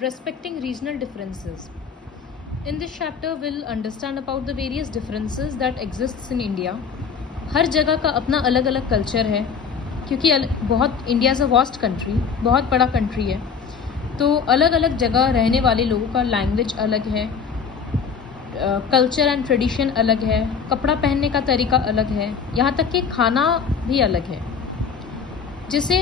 respecting regional differences. In this chapter, we'll understand about the various differences that exists in India. हर जगह का अपना अलग अलग culture है, क्योंकि बहुत India is a vast country, बहुत बड़ा कंट्री है, तो अलग अलग जगह रहने वाले लोगों का लैंग्वेज अलग है, कल्चर एंड ट्रेडिशन अलग है, कपड़ा पहनने का तरीका अलग है, यहाँ तक कि खाना भी अलग है। जिसे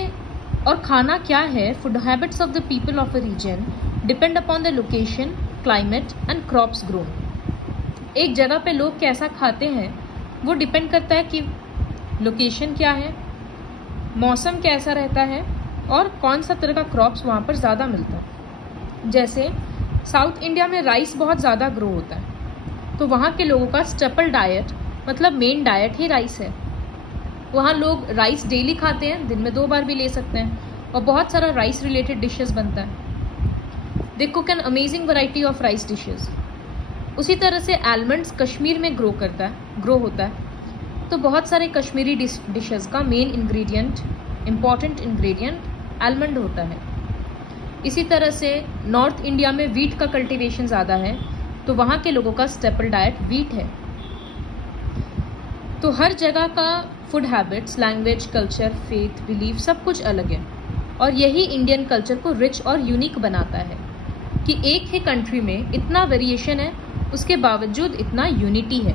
और खाना क्या है, food habits of the people of a region depend upon the location, climate and crops grown. एक जगह पे लोग कैसा खाते हैं वो डिपेंड करता है कि लोकेशन क्या है, मौसम कैसा रहता है और कौन सा तरह का क्रॉप्स वहाँ पर ज़्यादा मिलता है। जैसे साउथ इंडिया में राइस बहुत ज़्यादा ग्रो होता है, तो वहाँ के लोगों का स्टेपल डाइट मतलब मेन डाइट ही राइस है। वहाँ लोग राइस डेली खाते हैं, दिन में 2 बार भी ले सकते हैं, और बहुत सारा राइस रिलेटेड डिशेस बनता है। They cook an amazing variety of rice dishes. उसी तरह से आलमंड्स कश्मीर में ग्रो होता है, तो बहुत सारे कश्मीरी डिशेस का main ingredient, important ingredient almond होता है। इसी तरह से नॉर्थ इंडिया में वीट का कल्टीवेशन ज़्यादा है, तो वहाँ के लोगों का स्टेपल डाइट वीट है। तो हर जगह का food habits, language, culture, faith, belief सब कुछ अलग है, और यही इंडियन कल्चर को रिच और यूनिक बनाता है कि एक ही कंट्री में इतना वेरिएशन है, उसके बावजूद इतना यूनिटी है।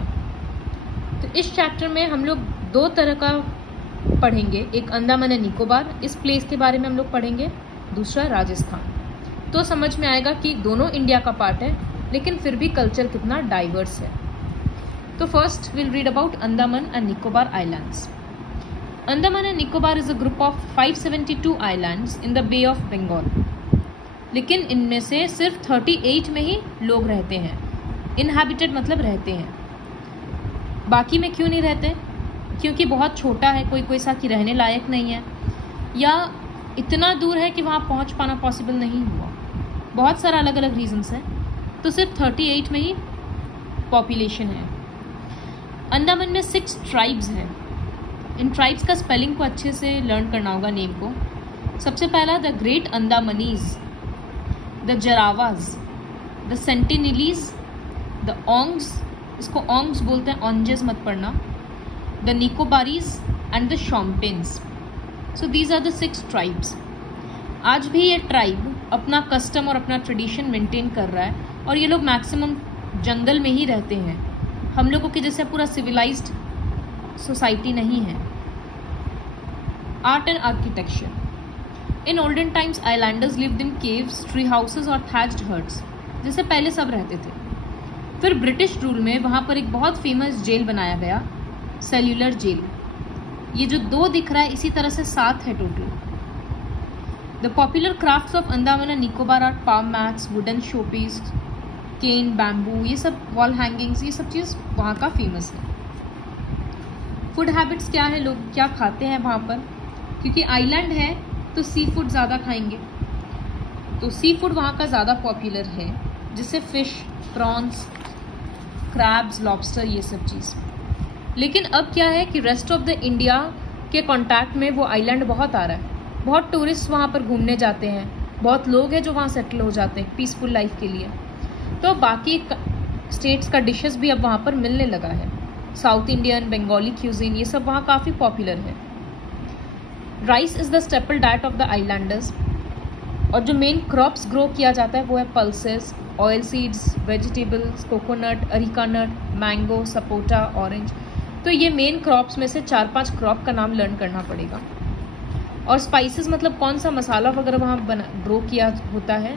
तो इस चैप्टर में हम लोग 2 तरह का पढ़ेंगे, एक अंडमान एंड निकोबार, इस प्लेस के बारे में हम लोग पढ़ेंगे, दूसरा राजस्थान। तो समझ में आएगा कि दोनों इंडिया का पार्ट है, लेकिन फिर भी कल्चर कितना डाइवर्स है। तो first will read about Andaman and Nicobar islands. Andaman and Nicobar is a group of 572 islands in the bay of Bengal, लेकिन इनमें से सिर्फ 38 में ही लोग रहते हैं। इनहैबिटेड मतलब रहते हैं। बाकी में क्यों नहीं रहते? क्योंकि बहुत छोटा है, कोई सा कि रहने लायक नहीं है, या इतना दूर है कि वहाँ पहुँच पाना पॉसिबल नहीं हुआ। बहुत सारा अलग अलग रीजंस हैं, तो सिर्फ 38 में ही पॉपुलेशन है। अंडमान में 6 ट्राइब्स हैं। इन ट्राइब्स का स्पेलिंग को अच्छे से लर्न करना होगा, नेम को। सबसे पहला the great Andamanese, the Jarawas, the Sentinelese, the Ongs, इसको ओंग्स बोलते हैं, ऑन्जेस मत पढ़ना, the Nicobarese and the Shompens. So these are the 6 tribes. आज भी ये ट्राइब अपना कस्टम और अपना ट्रेडिशन मेंटेन कर रहा है, और ये लोग मैक्सिमम जंगल में ही रहते हैं। हम लोगों के जैसे पूरा सिविलाइज्ड सोसाइटी नहीं है। Art and architecture. In olden times Islanders lived in caves, tree houses और थैच्ड हट्स, जैसे पहले सब रहते थे। फिर ब्रिटिश रूल में वहाँ पर एक बहुत फेमस जेल बनाया गया, सेल्यूलर जेल। ये जो 2 दिख रहा है, इसी तरह से 7 है total. The popular crafts of Andaman and Nicobar are palm mats, wooden showpiece, cane, bamboo, ये सब, वॉल हैंगिंग्स, ये सब चीज़ वहाँ का फेमस है। फूड हैबिट्स क्या है, लोग क्या खाते हैं वहाँ पर? क्योंकि आइलैंड है तो सी फूड ज़्यादा खाएंगे, तो सी फूड वहाँ का ज़्यादा पॉपुलर है, जैसे फिश, प्रॉन्स, क्रैब्स, लॉबस्टर, ये सब चीज़। लेकिन अब क्या है कि रेस्ट ऑफ द इंडिया के कॉन्टैक्ट में वो आइलैंड बहुत आ रहा है। बहुत टूरिस्ट वहाँ पर घूमने जाते हैं, बहुत लोग हैं जो वहाँ सेटल हो जाते हैं पीसफुल लाइफ के लिए। तो बाकी स्टेट्स का डिशेस भी अब वहाँ पर मिलने लगा है। साउथ इंडियन, बंगाली क्यूजिन, ये सब वहाँ काफ़ी पॉपुलर है। Rice is the staple diet of the Islanders, और जो मेन क्रॉप्स ग्रो किया जाता है वो है pulses, oil seeds, vegetables, coconut, areca nut, mango, sapota, orange. तो ये मेन क्रॉप्स में से 4-5 क्रॉप का नाम लर्न करना पड़ेगा। और स्पाइसेस मतलब कौन सा मसाला वगैरह वहाँ ग्रो किया होता है,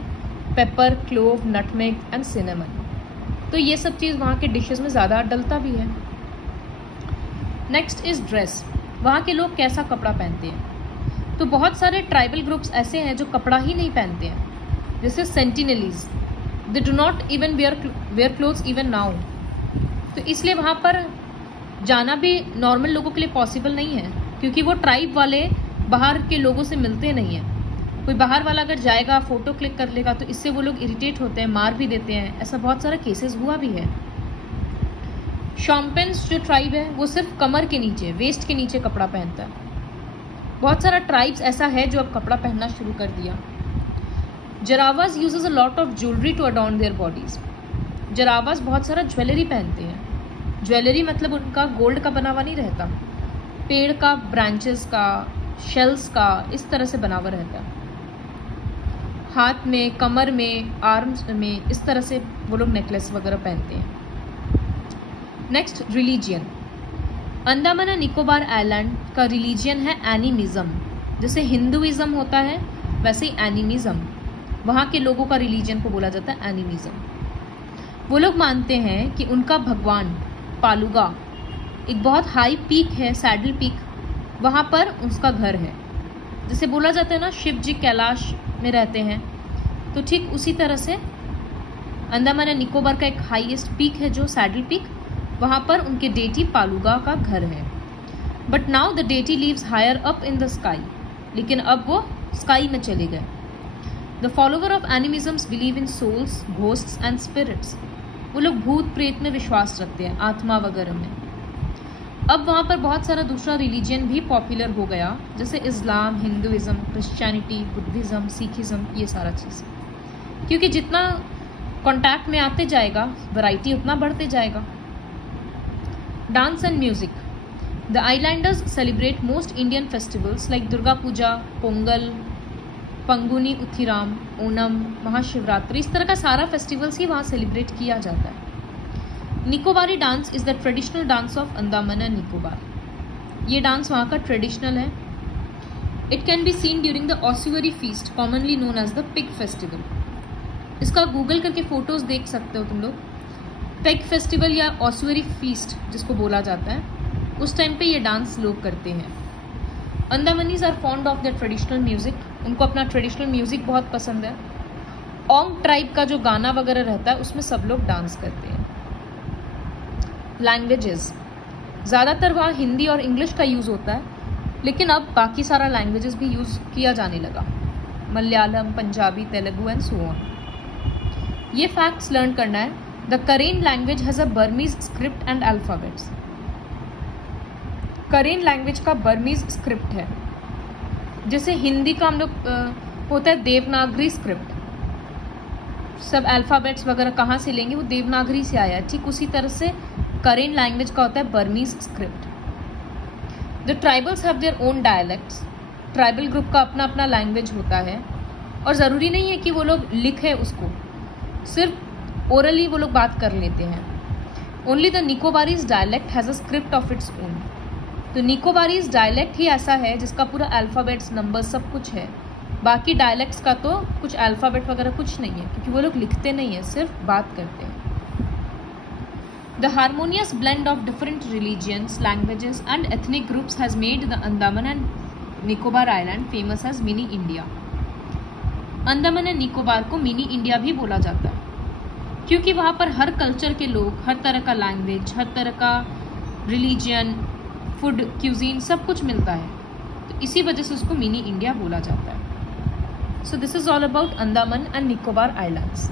paper, clove, nutmeg and cinnamon. तो ये सब चीज़ वहाँ के डिशेस में ज़्यादा डलता भी है। Next is dress. वहाँ के लोग कैसा कपड़ा पहनते हैं? तो बहुत सारे ट्राइबल ग्रुप्स ऐसे हैं जो कपड़ा ही नहीं पहनते हैं, जैसे Sentinelese, they do not even wear clothes even now. तो इसलिए वहाँ पर जाना भी नॉर्मल लोगों के लिए पॉसिबल नहीं है, क्योंकि वो ट्राइब वाले बाहर के लोगों से मिलते नहीं हैं। कोई बाहर वाला अगर जाएगा, फ़ोटो क्लिक कर लेगा, तो इससे वो लोग इरिटेट होते हैं, मार भी देते हैं। ऐसा बहुत सारा केसेस हुआ भी है। शॉम्पेन्स जो ट्राइब है वो सिर्फ कमर के नीचे, वेस्ट के नीचे कपड़ा पहनता है। बहुत सारा ट्राइब्स ऐसा है जो अब कपड़ा पहनना शुरू कर दिया। Jarawas uses a lot of jewellery to adorn their bodies. Jarawas बहुत सारा ज्वेलरी पहनते हैं। ज्वेलरी मतलब उनका गोल्ड का बना हुआ नहीं रहता, पेड़ का, ब्रांचेस का, शेल्स का, इस तरह से बना हुआ रहता है। हाथ में, कमर में, आर्म्स में, इस तरह से वो लोग नेकलेस वगैरह पहनते हैं। Next, religion. Andaman and Nicobar island का रिलीजियन है एनिमिज्म। जैसे हिंदुइज्म होता है वैसे ही एनिमिज्म, वहाँ के लोगों का रिलीजन को बोला जाता है एनिमिज्म। वो लोग मानते हैं कि उनका भगवान पालुगा एक बहुत हाई पीक है, सैडल पीक, वहाँ पर उसका घर है। जैसे बोला जाता है ना शिव जी कैलाश में रहते हैं, तो ठीक उसी तरह से अंडमान एंड निकोबार का एक हाईएस्ट पीक है जो सैडल पीक, वहाँ पर उनके डेटी पालुगा का घर है। But now the deity lives higher up in the sky, लेकिन अब वो स्काई में चले गए। The follower of animisms believe in souls, ghosts and spirits. वो लोग भूत प्रेत में विश्वास रखते हैं, आत्मा वगैरह में। अब वहाँ पर बहुत सारा दूसरा रिलीजन भी पॉपुलर हो गया, जैसे इस्लाम, हिंदुइज्म, क्रिश्चियनिटी, बुद्धिज्म, सिखिज्म, ये सारा चीज़। क्योंकि जितना कॉन्टैक्ट में आते जाएगा वैरायटी उतना बढ़ते जाएगा। Dance and music. The islanders celebrate most Indian festivals like Durga Puja, Pongal, Panguni Uthiram, Onam, Mahashivratri, इस तरह का सारा फेस्टिवल्स ही वहाँ सेलिब्रेट किया जाता है। Nicobari dance is the traditional dance of Andaman and Nicobar. ये डांस वहाँ का ट्रेडिशनल है। It can be seen during the ossuary feast commonly known as the pig festival. इसका गूगल करके फोटोज देख सकते हो तुम लोग। पिग फेस्टिवल या ऑस्यूरी फीस्ट जिसको बोला जाता है, उस टाइम पे ये डांस लोग करते हैं। Andamanese are fond of the traditional music. उनको अपना ट्रेडिशनल म्यूजिक बहुत पसंद है। ओंग ट्राइब का जो गाना वगैरह रहता है उसमें सब लोग डांस करते हैं। लैंग्वेजेस, ज़्यादातर वहाँ हिंदी और इंग्लिश का यूज़ होता है, लेकिन अब बाकी सारा लैंग्वेजेस भी यूज़ किया जाने लगा, Malayalam, Punjabi, Telugu and so on. ये फैक्ट्स लर्न करना है। द करेन language has a Burmese script and alphabets. करेन लैंग्वेज का बर्मीज स्क्रिप्ट है। जैसे हिंदी का हम लोग होता है देवनागरी स्क्रिप्ट, सब अल्फ़ाबेट्स वगैरह कहाँ से लेंगे, वो देवनागरी से आया है। ठीक उसी तरह से करेन लैंग्वेज का होता है Burmese script. The tribals have their own dialects. Tribal group का अपना अपना लैंग्वेज होता है, और ज़रूरी नहीं है कि वो लोग लिखे उसको, सिर्फ ओरली वो लोग बात कर लेते हैं। Only the Nicobarese dialect has a script of its own. तो निकोबारीज डायलेक्ट ही ऐसा है जिसका पूरा अल्फ़ाबेट्स, नंबर्स सब कुछ है। बाकी डायलेक्ट्स का तो कुछ अल्फ़ाबेट वगैरह कुछ नहीं है, क्योंकि वो लोग लिखते नहीं है, सिर्फ बात करते हैं। The harmonious blend of different religions, languages and ethnic groups has made the Andaman and Nicobar Island famous as Mini India. Andaman and Nicobar को मिनी इंडिया भी बोला जाता है, क्योंकि वहाँ पर हर कल्चर के लोग, हर तरह का लैंग्वेज, हर तरह का रिलीजन, फूड, क्यूजीन, सब कुछ मिलता है, तो इसी वजह से उसको मिनी इंडिया बोला जाता है। So this is all about Andaman and Nicobar islands.